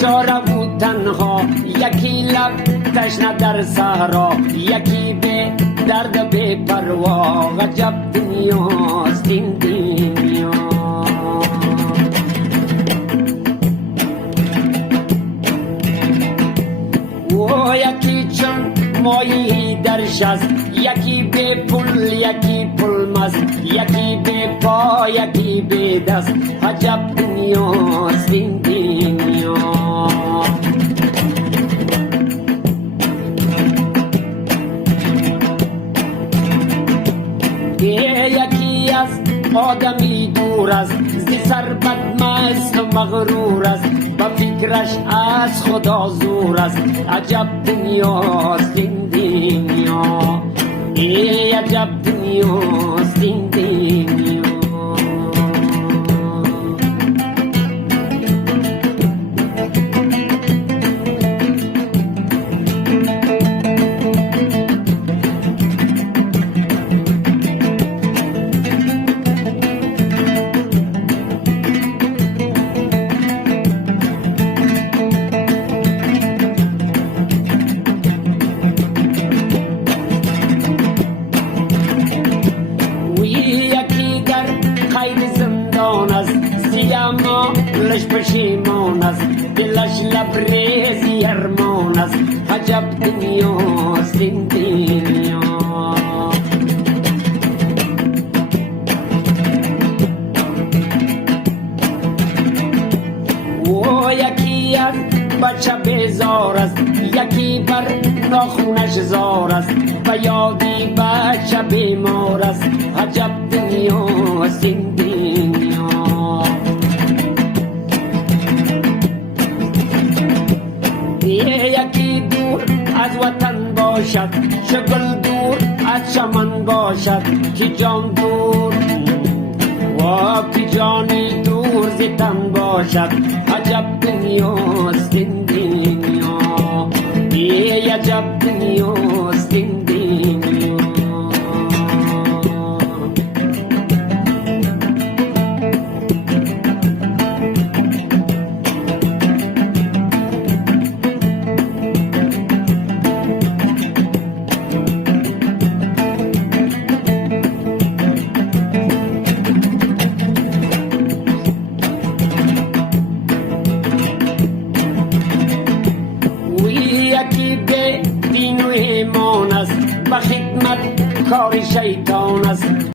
چاره بود تنها، یکی لب تشنه در صحرا، یکی به درد بی پروا. عجب دنیاست این دنیا. و یکی چون مایی در شست، یکی به پول یکی پول مست، یکی به پا یکی به دست. عجب دنیاست این دنیا. یکی از آدمی دور است، زی سر بدمست و مغرور است، با فکرش از خدا زور است. عجب دنیاست این دنیا. عجب دنیاست این دنیا. لش پشیمان است، دلش لبریزی ارمان است. عجب دنیاست این دنیا. و یکی از بچه بیزار است، یکی بر ناخونش زار است، و یادی بچه بیمار است. عجب دنیاست این دنیا. یکی دور از وطن باشد، شغل دور از چمن باشد، که جان دور و که جانی دور ز تن باشد. عجب دنیاست این دنیا. عجب دنیاست این دنیا. یکی به دین و ایمان است، به خدمت کار شیطان است.